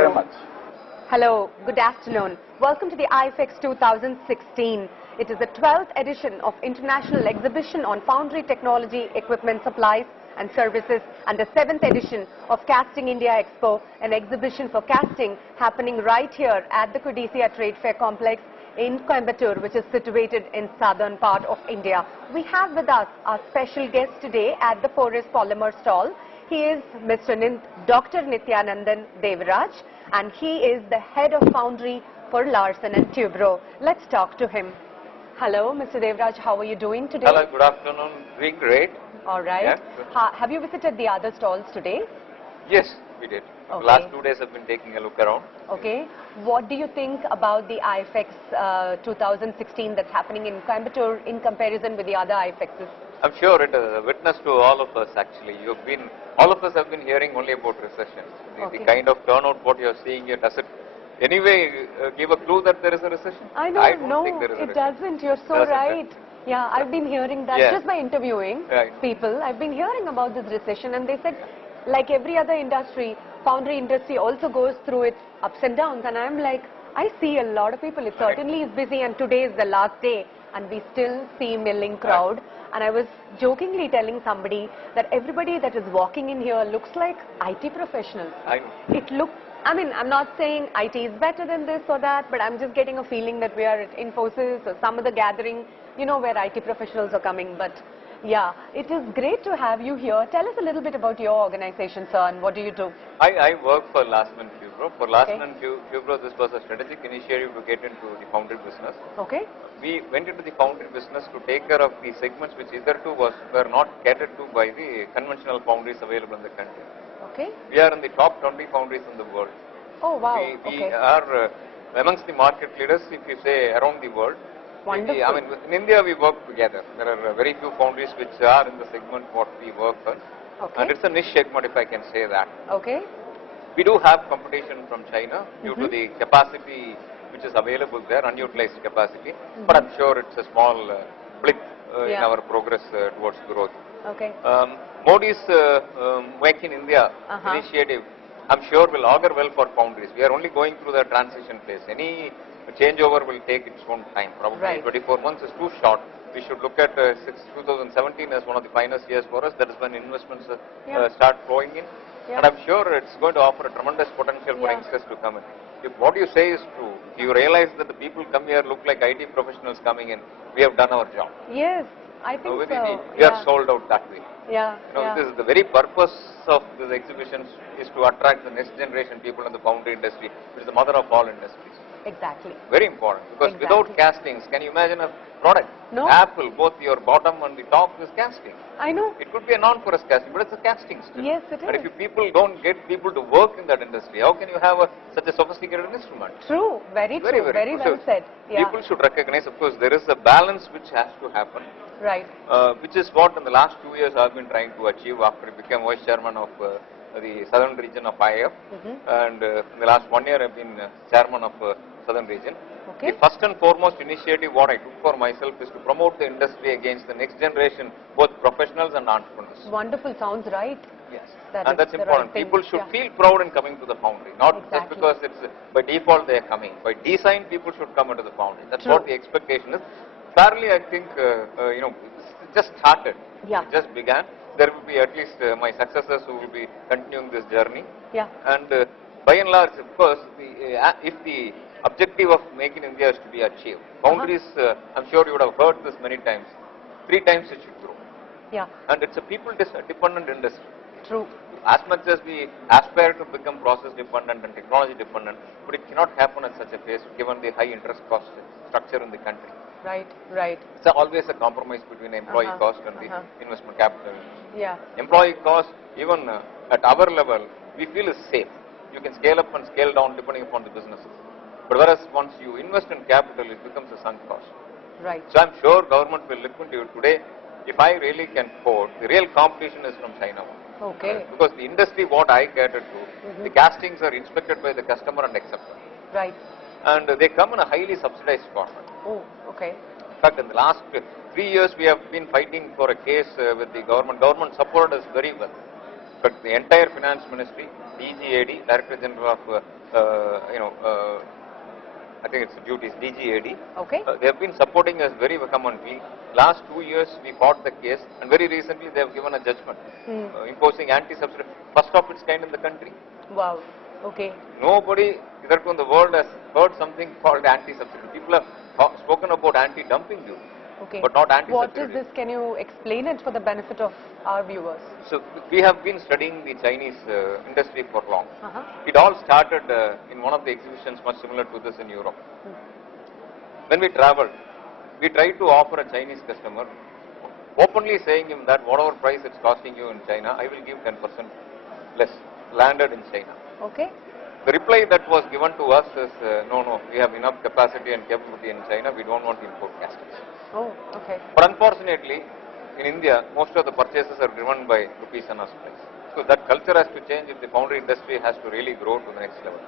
very much. Hello, good afternoon. Welcome to the IFEX 2016. It is the 12th edition of International Exhibition on Foundry Technology, Equipment, Supplies and Services, and the 7th edition of Casting India Expo, an exhibition for casting happening right here at the Codicea Trade Fair Complex in Coimbatore, which is situated in southern part of India. We have with us our special guest today at the Forace Polymer stall. He is Dr. Nityanandan Devraj, and he is the head of foundry for Larsen and Toubro. Let's talk to him. Hello, Mr. Devraj, how are you doing today? Hello, good afternoon. Doing great. All right. Yeah. Have you visited the other stalls today? Yes, we did. Okay. The last 2 days I've been taking a look around. Okay. What do you think about the IFEX 2016 that's happening in Coimbatore in comparison with the other IFEXs? I'm sure it is a witness to all of us actually. All of us have been hearing only about recessions. The kind of turnout what you're seeing here, does it anyway give a clue that there is a recession? I don't think there is a recession. Doesn't. You're so right. Yeah, I've been hearing that just by interviewing people. I've been hearing about this recession, and they said, like every other industry, foundry industry also goes through its ups and downs. And I'm like, I see a lot of people. It certainly is busy, and today is the last day, and we still see milling crowd. And I was jokingly telling somebody that everybody that is walking in here looks like IT professionals. I mean, I'm not saying IT is better than this or that, but I'm just getting a feeling that we are at Infosys or some other gathering, you know, where IT professionals are coming. But yeah, it is great to have you here. Tell us a little bit about your organization, sir, and what do you do? I work for Larsen and Toubro. For Larsen and Toubro, this was a strategic initiative to get into the foundry business. Okay. We went into the foundry business to take care of the segments which hitherto were not catered to by the conventional foundries available in the country. Okay. We are in the top 20 foundries in the world. Oh, wow. We are amongst the market leaders, if you say, around the world. Wonderful. I mean, in India we work together. There are very few foundries which are in the segment what we work for. Okay. And it's a niche segment, if I can say that. Okay. We do have competition from China due to the capacity which is available there, unutilized capacity. But I'm sure it's a small blip in our progress towards growth. Okay. Modi's Make in India initiative, I'm sure will augur well for foundries. We are only going through the transition phase. Any changeover will take its own time. Probably 24 months is too short. We should look at 2017 as one of the finest years for us. That is when investments start flowing in. And I'm sure it's going to offer a tremendous potential for youngsters to come in. If what you say is true, if you realize that the people come here look like IT professionals coming in, we have done our job. Yes, I think so. We are sold out that way. Yeah. This is the very purpose of this exhibition is to attract the next generation people in the foundry industry, which is the mother of all industries. Exactly. Very important, because without castings, can you imagine a product? No. Apple, both your bottom and the top is casting. I know. It could be a non-porous casting, but it's a casting still. Yes, it is. And if you people don't get people to work in that industry, how can you have such a sophisticated instrument? True, very true, very well said. People should recognize, of course, there is a balance which has to happen. Right. Which is what in the last 2 years I've been trying to achieve after I became Vice Chairman of the Southern Region of IIF. And in the last 1 year I've been Chairman of Southern Region. Okay. The first and foremost initiative what I took for myself is to promote the industry against the next generation, both professionals and entrepreneurs. Wonderful, sounds right. Yes. And that's important. People should feel proud in coming to the foundry, not just because it's by default they are coming. By design, people should come into the foundry. That's what the expectation is. Fairly, I think, it just started. Yeah. It just began. There will be at least my successors who will be continuing this journey. Yeah. And by and large, of course, if the objective of Make in India is to be achieved, foundries, I'm sure you would have heard this many times, 3 times it should grow. Yeah. And it's a people-dependent industry. True. As much as we aspire to become process-dependent and technology-dependent, but it cannot happen at such a pace given the high interest cost structure in the country. Right, right. It's always a compromise between employee cost and the investment capital. Yeah. Employee cost, even at our level, we feel is safe. You can scale up and scale down depending upon the businesses. But whereas once you invest in capital, it becomes a sunk cost. Right. So I'm sure government will look into it today. If I really can quote, the real competition is from China. Okay. Because the industry what I cater to, the castings are inspected by the customer and accepted. Right. And they come in a highly subsidized format. Oh, okay. In fact, in the last 3 years, we have been fighting for a case with the government. Government supported us very well. But the entire finance ministry, DGAD, Director General of, I think its duties, DGAD. Okay. They have been supporting us very vehemently. Last 2 years we fought the case, and very recently they have given a judgment imposing anti-subsidy, first of its kind in the country. Wow. Okay. Nobody hitherto in the world has heard something called anti-subsidy. People have spoken about anti-dumping duty, but not anti-subsidy. What is this? Can you explain it for the benefit of our viewers? So we have been studying the Chinese industry for long. It all started in one of the exhibitions much similar to this in Europe. When we traveled, we tried to offer a Chinese customer, openly saying him that whatever price it's costing you in China, I will give 10% less, landed in China. Okay. The reply that was given to us is, no, we have enough capacity and capability in China, we don't want to import castings. Oh, okay. But unfortunately, in India, most of the purchases are driven by rupees and price. So that culture has to change if the foundry industry has to really grow to the next level.